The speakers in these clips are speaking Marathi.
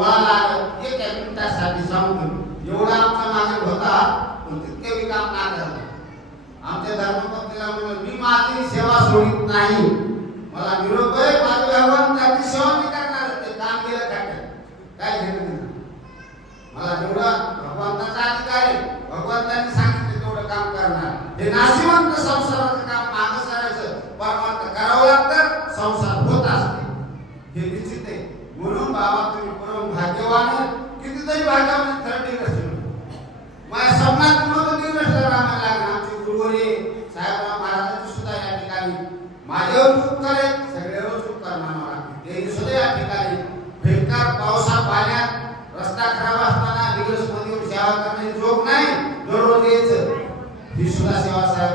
वा लागत एक एक मिनिटासाठी सांगून एवढा आमचा मागे होता पण तितके विकास ना झाले आमच्या धर्मपत्नीला म्हणून मी माझी सेवा सोडित नाही. मला विरोध आहे माझं व्यवहार त्याची सेवा मी करणार. ते काम केलं काय काय घेत मला जेवढा भगवंताचा अधिकार आहे भगवंताने सांगितलं तेवढं काम करणार. हे नाशिवंत ansiosa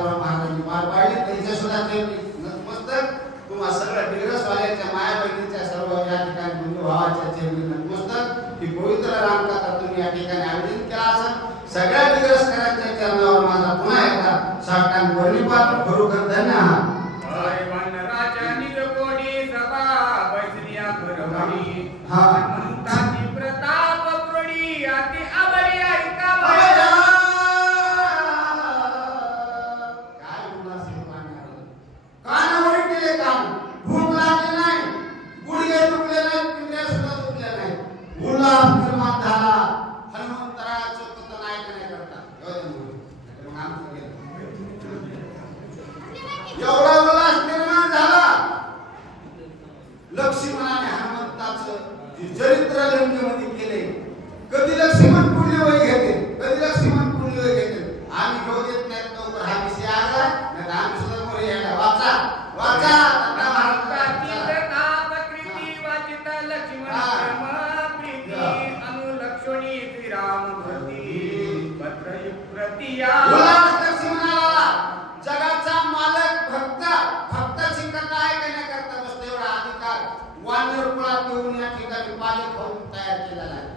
आलेख तयार केलेला आहे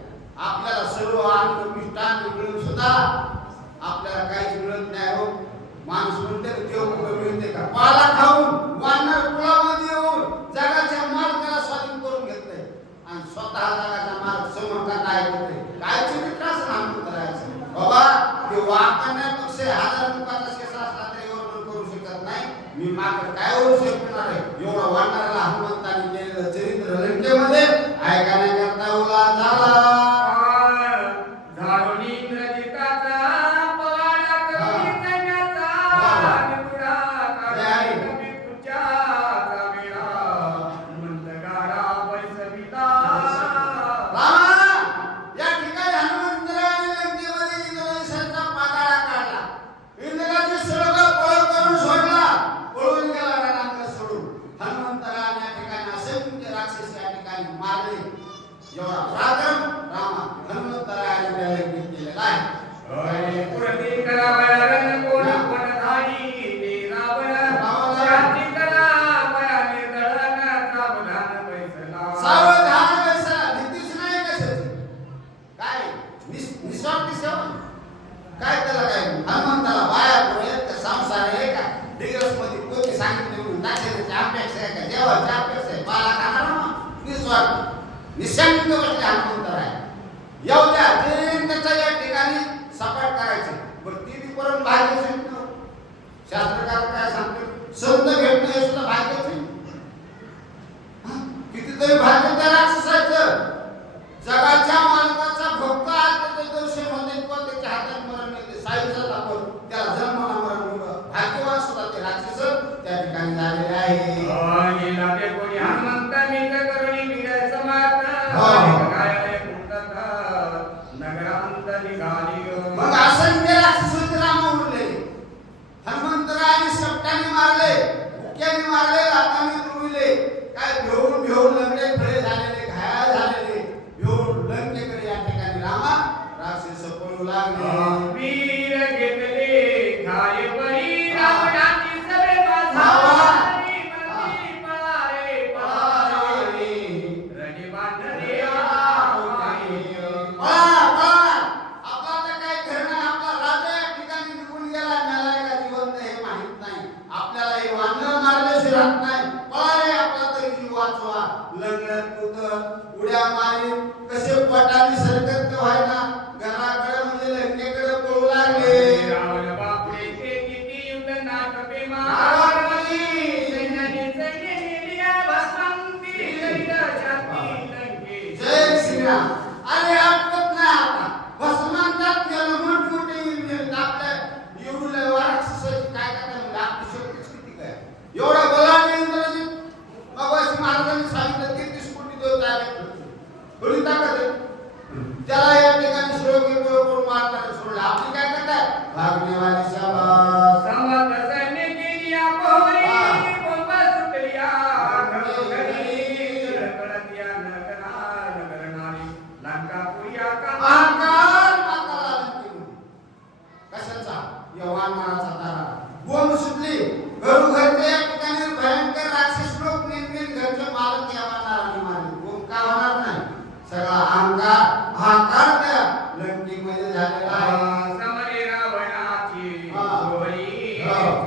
आपल्याला सर्व अन्न मिष्टान मिळून सुद्धा आपल्याला काहीच मिळत नाही हो. माणूस म्हणते जेव मिळते का? पाला खाऊन वानर कुळामध्ये येऊन जगाच्या मालकाला स्वाधीन करून घेतलंय आणि स्वतः जगाचा मालक समोरचा काय करते काय चित्रास करायचं? बाबा ते वाकण्यापेक्षा हजार लोकांचा शेसा असला तरी एवढं करू शकत नाही. मी मात्र काय होऊ शकणार आहे? एवढं वानराला हनुमंताने केलेलं चरित्र रंगे मग असंख्य राक्षस राम उरले. मारले मुक्याने मारले लाताने दुविले काय घेऊन घेऊन लंगडे झालेले घायाळ झालेले. घेऊन लंकेकडे या ठिकाणी. रामा राक्षस पळू लागले. लग्न कुत उड्या मारीत कसे पटाने सरकत व्हायना. घराकडे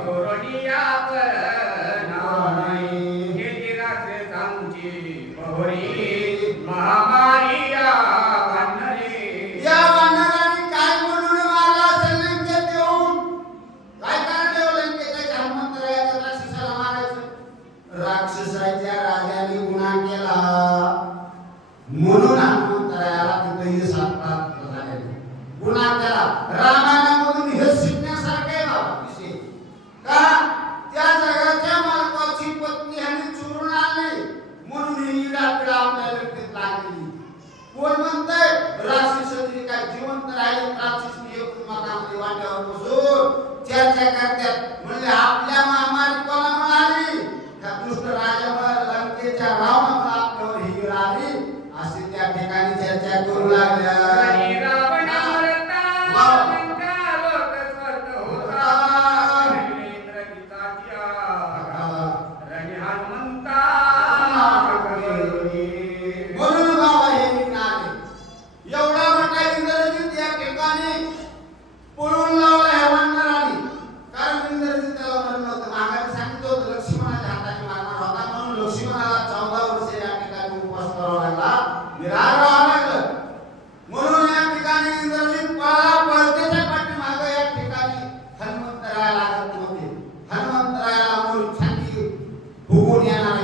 ಕೊರಡಿಯಾವ Yeah.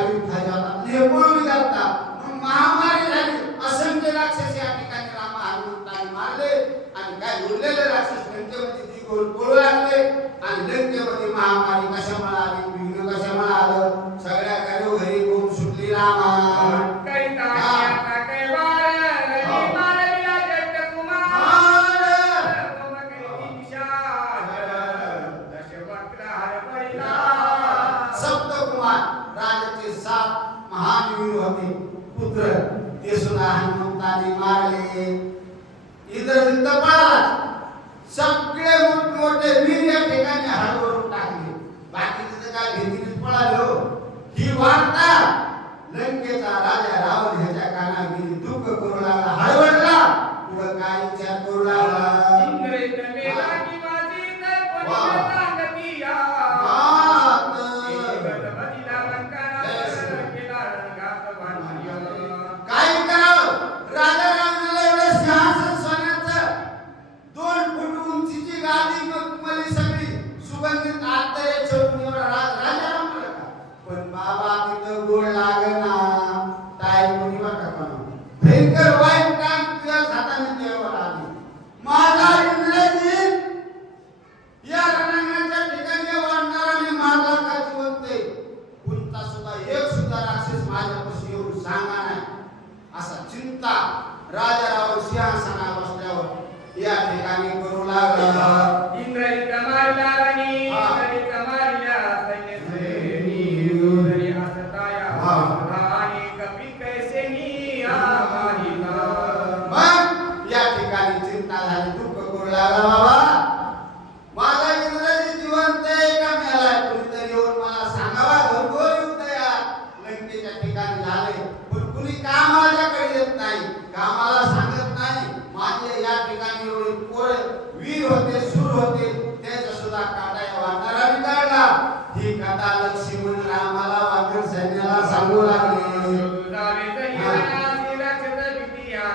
पुत्र ते सुद्धा हनुमंताने मारले। इंद्रजित पळाला सगळे मोठमोठे वीर या ठिकाणी हरवून टाकले बाकीचे काय भीतीने पळालो ही वार्ता రాజా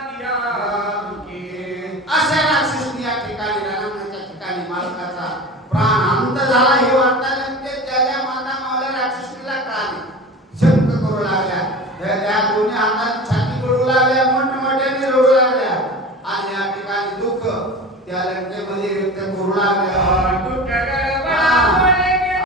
Yeah.